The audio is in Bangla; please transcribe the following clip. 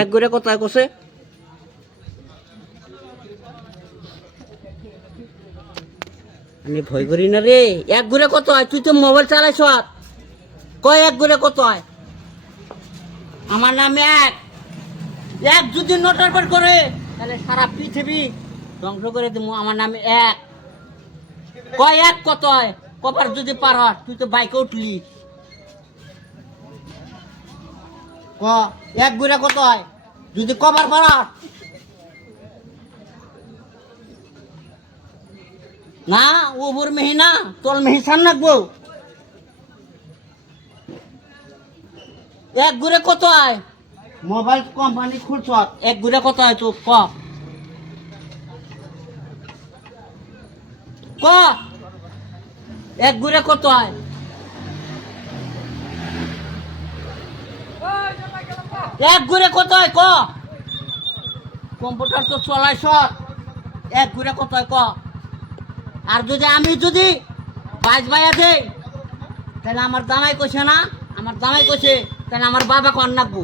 এক ঘুরে কোথায় কষে আমি ভয় করি না রে। এক ঘুরে কত হয়? তুই তো মোবাইল চালাইছ। কয় এক ঘুরে কত হয়? আমার নাম এক। এক যদি নোটার পর করে তাহলে সারা পৃথিবী ধ্বংস করে দেবো। আমার নাম এক। কয় এক কত হয়? কবার যদি পার হয়? তুই তো বাইকে উঠলি। ক এক ঘুরে কত হয় যদি কবার পার হয়? না ওপর মেহি না তোর মেহি সান রাখবো। এক ঘুরে কত হয়? মোবাইল কোম্পানি খুলছ। এক ঘুরে কত হয়? তো ক ক এক ঘুরে কত হয়? এক ঘুরে কত হয় ক? কম্পিউটার তো চলাইছ। এক ঘুরে কত হয় ক? আর যদি আমি যদি 22 বাইয়া দেই তাহলে আমার দামাই কইছে না? আমার দামাই কইছে তাহলে আমার বাবা কন রাখবো।